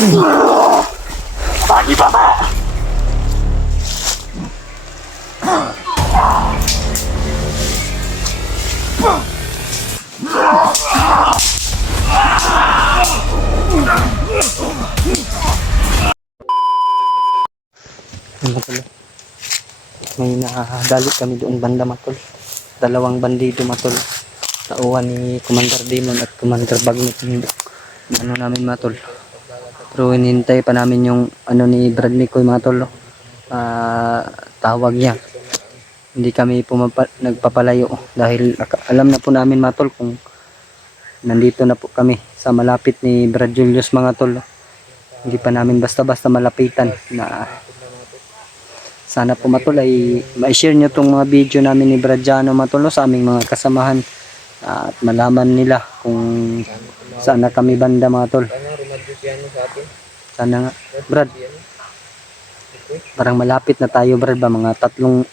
Bagi baba! May nakadali kami doon banda matol. Dalawang bandido matol. Tauhan ni Commander Demon at Commander Bagnot yung ano namin matol. Pero hinihintay pa namin yung ano ni Brad Mikoy matol. Tawag niya. Hindi kami nagpapalayo dahil alam na po namin matol kung nandito na po kami sa malapit ni Brad Julius mga tol. Hindi pa namin basta-basta malapitan na sana po matol ay ma-share nyo itong mga video namin ni Bradiano matol sa aming mga kasamahan at malaman nila kung saan na kami banda mga tol. Sana nga Brad, parang malapit na tayo Brad ba, mga 2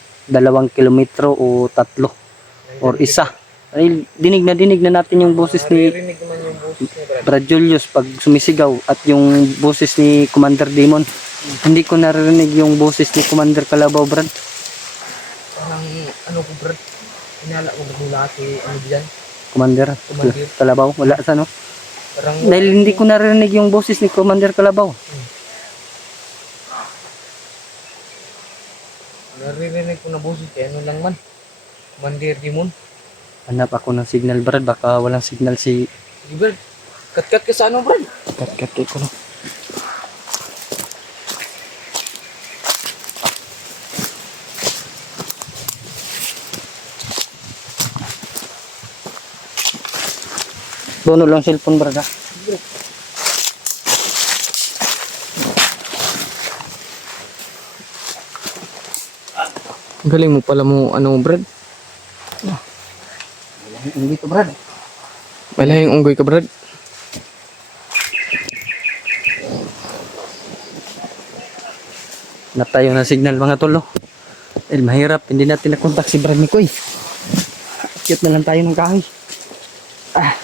kilometro o 3 or 1. Ay, dinig na natin yung boses ni Brad Julius pag sumisigaw at yung boses ni Commander Demon. Hindi ko naririnig yung boses ni Commander Kalabaw, Brad. Parang ano ko, Brad, hinala ko mula si ano diyan. Commander Kalabaw, wala sa no? Parang Dahil hindi ko naririnig yung boses ni Commander Kalabaw. Naririnig ko na boses kaya ano lang man. Commander Demon. Hanap ako ng signal, Brad. Baka walang signal si... Sige, Brad. Kat-kat ka sa ano, Brad? Kat ko no. Doon lang cellphone, Brad, ha? Galing mo pala mo ano, Brad. Hindi to, Brad. Malayang unggoy ka, Brad. Hanap tayo ng signal, mga tolo. Dahil mahirap, hindi natin nakontak si Brad Mikoy. Cute na lang tayo ng kahoy. Ay.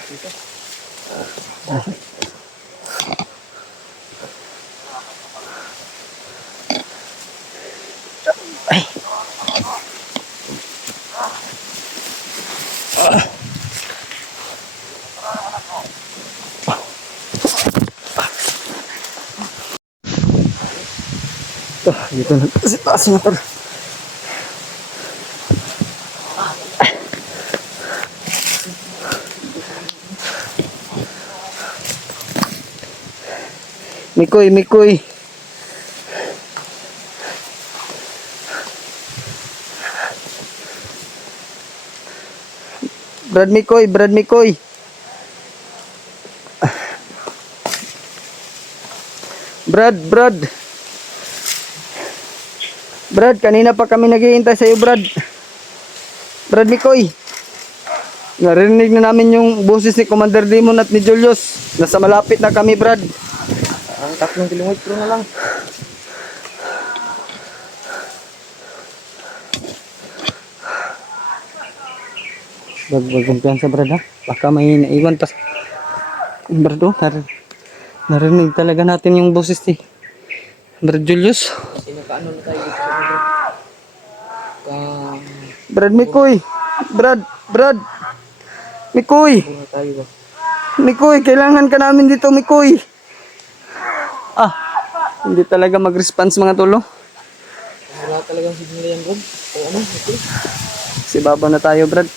Dito na sa taas na tol. Mikoy. Brad Mikoy. Brad, kanina pa kami naghihintay sa iyo, Brad. Brad Mikoy. Narinig na namin yung boses ni Commander Demon at ni Julius. Nasa malapit na kami, Brad. Ang 3 kilometro na lang. Wag kumpiyansa, Brad, ha? Baka may naiwan pa. Brad, oh, narinig talaga natin yung boses ni Brad Julius. Sinakaano na tayo dito sa Brad. Brad Mikoy. Brad. Mikoy. Muna tayo ba? Mikoy, kailangan ka namin dito, Mikoy. Hindi talaga mag-response mga tolo. Wala talagang signal yan, Brad. O ano? Okay. Si baba na tayo, Brad.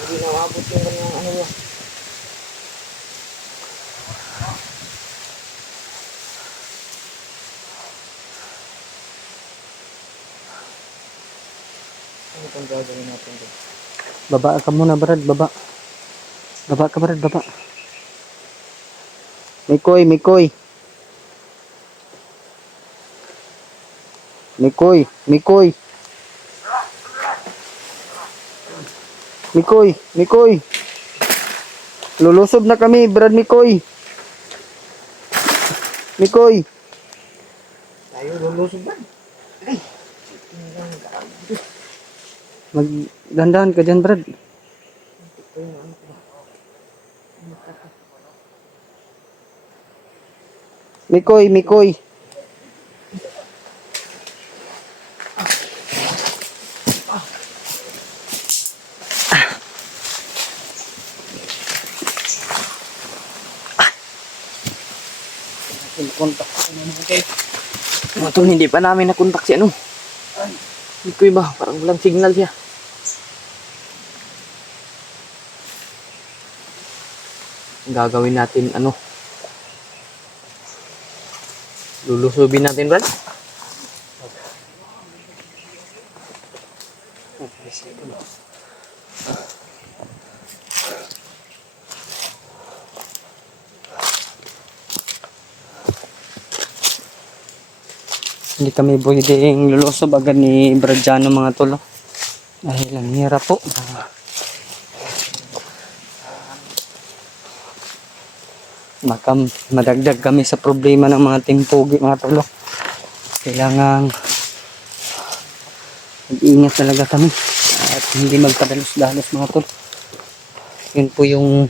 Hindi na maabot yung kanyang ano ba. Ano pang gagawin natin doon? Baba ka muna, Brad. Baba ka, Brad. Baba. Mikoy. Lulusob na kami, Brad Mikoy. Tayo lulusog ba? Magdandahan ka dyan, Brad. Mikoy, Mikoy. Kontak ko naman kayo. Mga tol, hindi pa namin nakontak si ano. Hindi ko iba, parang walang signal siya. Ang gagawin natin ano? Lulusubin natin, Brad? Hindi kami pwedeng lulusob agad ni Bradiano mga tol. Dahil ang hirap po. Madagdag kami sa problema ng mga timpugi mga tol. Kailangan mag-iingat talaga kami at hindi magpadalos-dalos mga tol. Yun po yung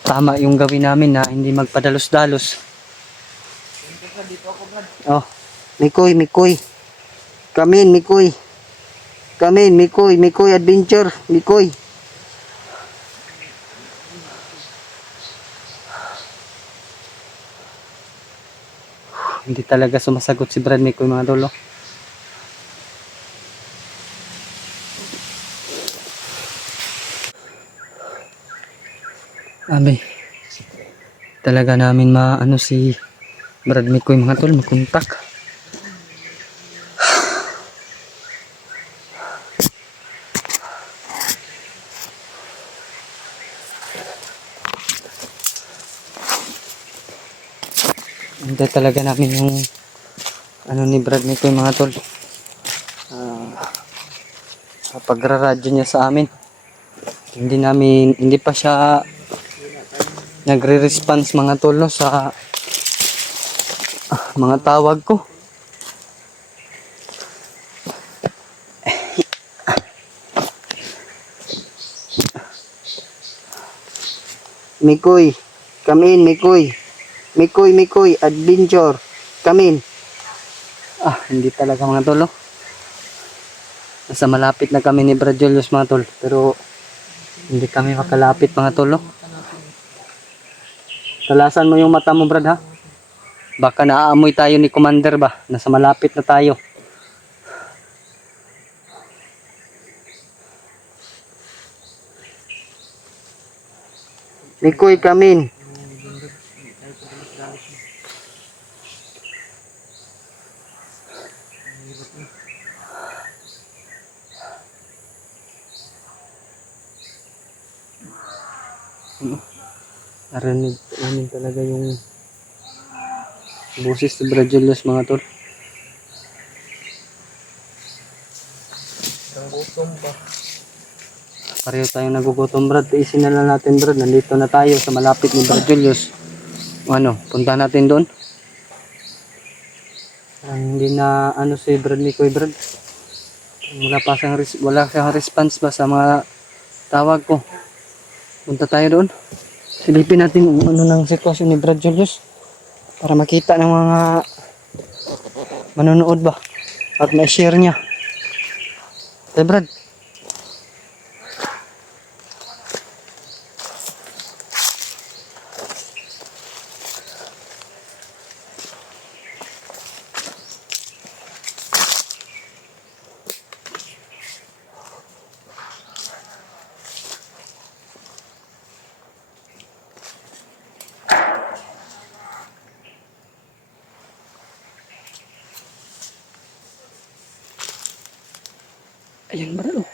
tama yung gawin namin na hindi magpadalos-dalos. Oh, Mikoy, Mikoy. Come in, Mikoy. Come in, Mikoy. Mikoy adventure, Mikoy. Hindi talaga sumasagot si Brad Mikoy mga tol. Abe, talaga namin maano si Brad Mikoy mga tol, makontak. Hindi talaga namin yung ano ni Brad Mikoy mga tol. Pagraradyo niya sa amin. Hindi pa siya nagre-response mga tol no, sa mga tawag ko. Mikoy, come in, Mikoy. Mikoy, Mikoy, adventure. Come in. Hindi talaga mga tol. No? Nasa malapit na kami ni Brad Julius mga tol. Pero hindi kami makalapit mga tol. No? Talasan mo yung mata mo Brad ha. Baka naaamoy tayo ni Commander ba. Nasa malapit na tayo. Mikoy, come in. Narinig namin talaga yung boses ni Brad Julius mga tol. Ang gutom ba? Pareho tayong nagugutom Brad. Isin na lang natin Brad. Nandito na tayo sa malapit ni Brad Julius. Ano, punta natin doon. Hindi na ano si Brad Mikoy Brad. Wala siyang response ba sa mga tawag ko. Punta tayo doon. Silipin natin kung ano ng sitwasyon ni Brad Julius. Para makita ng mga manonood ba. At ma-share niya. Tayo Brad. Ayan Brad oh.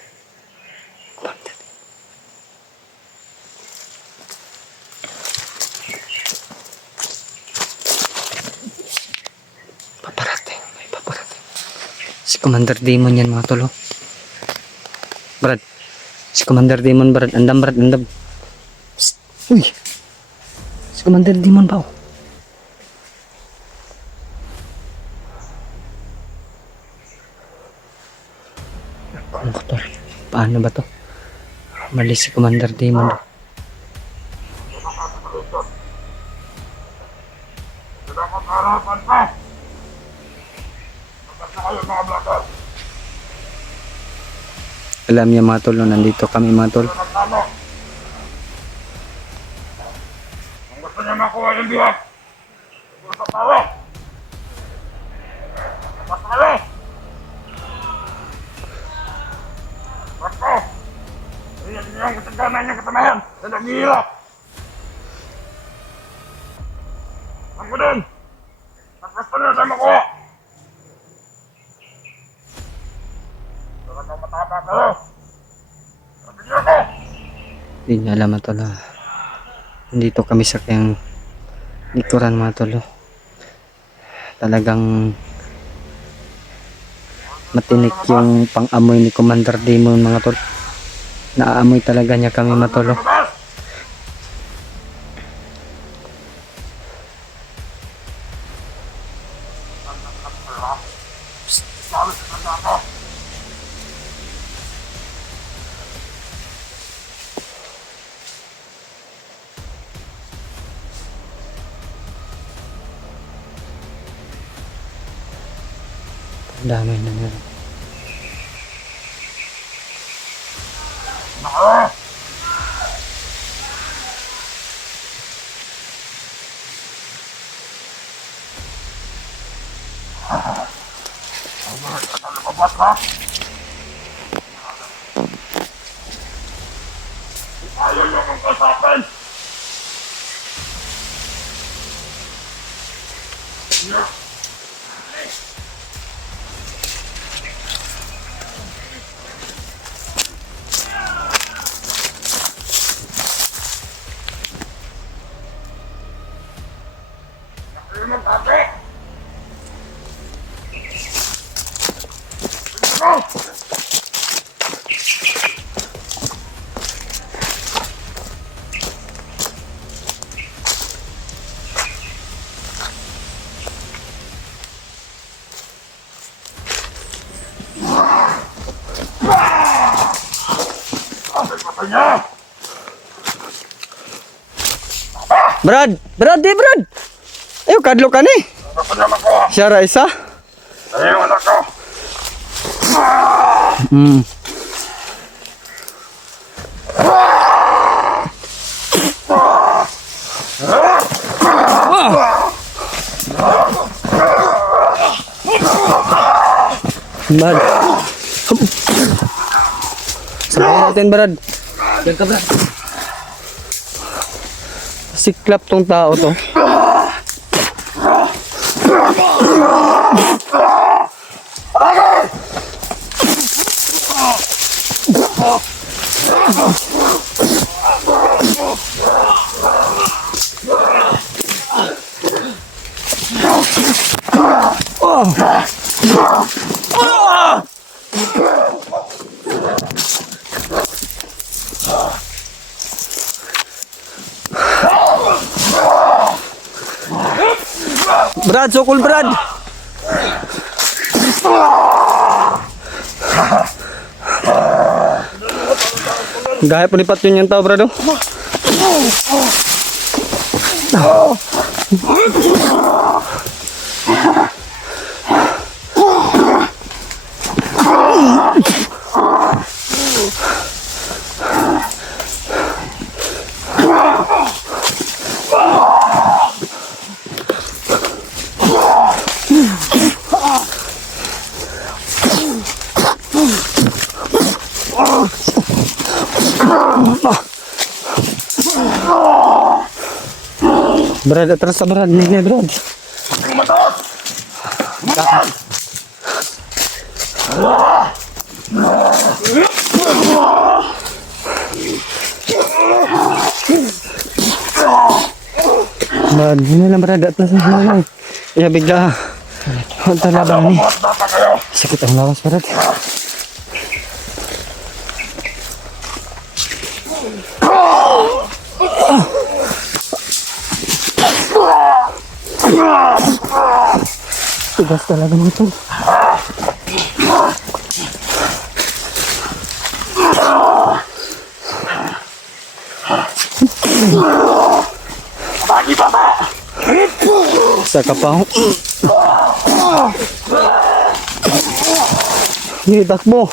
Paparating. May paparating. Si Commander Demon yan mga tolo. Brad. Si Commander Demon Brad. Andam Brad. Andam. Psst. Uy. Si Commander Demon ba oh. Ang motor. Paano ba to? Mali si Commander Demon. Alam niya mga tol, no, nandito kami mga tol. Kung gusto niya makuha yung biyak, gusto tayo. Basta tayo. Basta. Iyan niya ang kataganan niya katamayan sa naghihirap. Ang ko din. At gusto niya tayo makuha. Talagang mataba kayo. Sabi niyo ako. Hindi niya alam mga tol. Nandito kami sa kayang likuran mga tol. Talagang matinik yung pang-amoy ni Commander Demon mga tol. Naaamoy talaga niya kami mga tol. Lumabas. Sabi sa kanya ako. Damay na nga. Nako. Lumabas ka? Ayaw niyo kong kasapin. Ayaw mo kape. Go! Niya! Brad! Brad! Di Brad! Ayaw kadlo ka ni! Gusto niya makuha. Siya ra isa? Ayaw anak ko. Brad! Sabihin natin Brad. Diyan ka, Brad. Siklap tong tao to. Brad, sukul Brad. Gaya po lipat yun yung tao, Brad. Brad, atras sa Brad. Hindi, Brad. Matas! Matas! Brad, hindi lang Brad. Atras na lang. Iya, bigla. Ang talaban ni. Bata kayo! Sakit ang lawas, Brad. Tigas talaga nito. Bagi baba! Sa kapaw. Sige, takbo.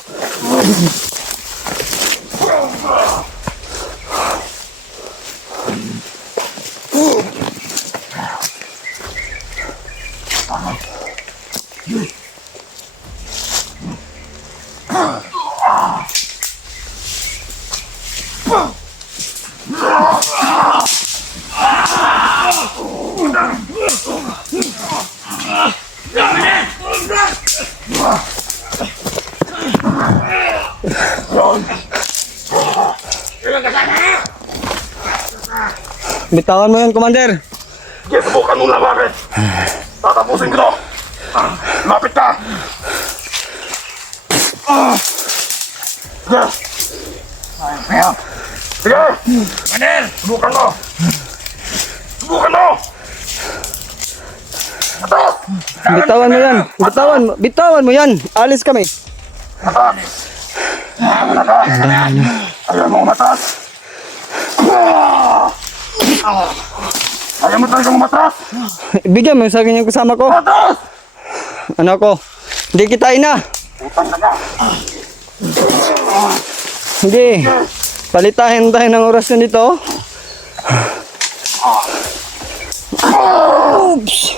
Bitawan mo yun, Commander. Sige, subukan mong labakin. Tatapusin ko to. Lapit ka. Sige. Sige. Manel, subukan mo. Subukan mo. Atas. Bitawan mo yan. Bitawan mo yan. Alis kami. Atas. Atas. Ayaw mo umatas. Ayaw mo talagang umatras. Bigyan mo sa akin yung kasama ko. Atas. Ano ko? Hindi kita ina. Utang na ka. Hindi. Palitahin tayo ng oras na dito. Oops.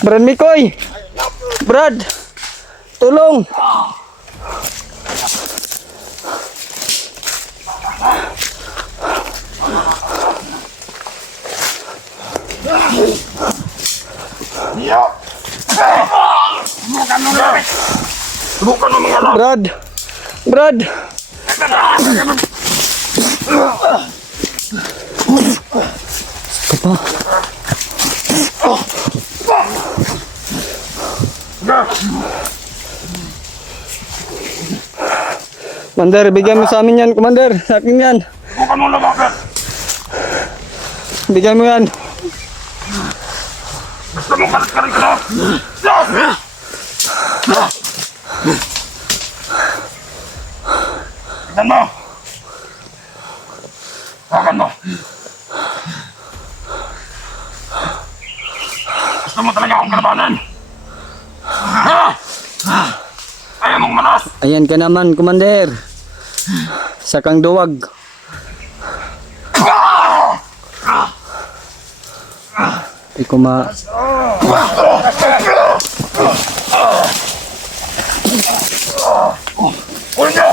Brad Mikoy. Brad. Tulong. Yo. Subukan mo lapit. Subukan mo mga lapit. Brad. Brad. Papa. Commander, bigyan mo sa amin yan, Commander. Sa akin yan. Subukan mo lapit. Bigyan mo yan. Gusto mo kalit-kalit ka na? Tignan mo. Hakan mo. Gusto mo talaga akong kalabanan? Ha? Ayaw mong manas? Ayan ka naman, Commander. Sakang duwag. Di ko ma... Ulo niyo!